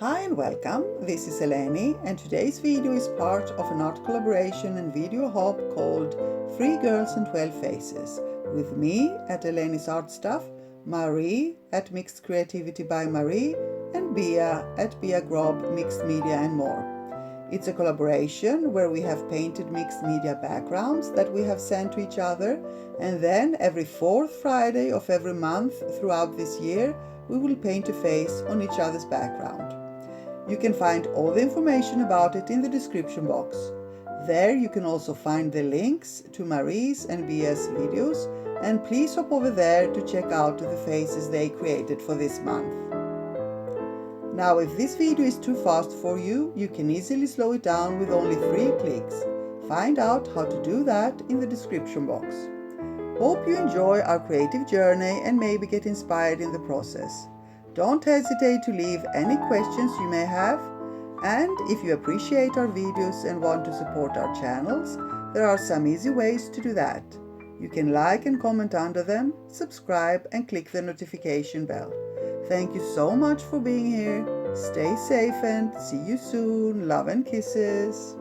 Hi and welcome, this is Eleni and today's video is part of an art collaboration and video hop called 3 Girls and 12 Faces with me at elenisartstuff, Marie at Mixed Creativity by Marie and Bia at Bia Grob Mixed Media and More. It's a collaboration where we have painted mixed media backgrounds that we have sent to each other, and then every fourth Friday of every month throughout this year we will paint a face on each other's background. You can find all the information about it in the description box. There you can also find the links to Marie's and Bia's videos, and please hop over there to check out the faces they created for this month. Now, if this video is too fast for you, you can easily slow it down with only 3 clicks. Find out how to do that in the description box. Hope you enjoy our creative journey and maybe get inspired in the process. Don't hesitate to leave any questions you may have, and if you appreciate our videos and want to support our channels, there are some easy ways to do that. You can like and comment under them, subscribe and click the notification bell. Thank you so much for being here. Stay safe and see you soon. Love and kisses.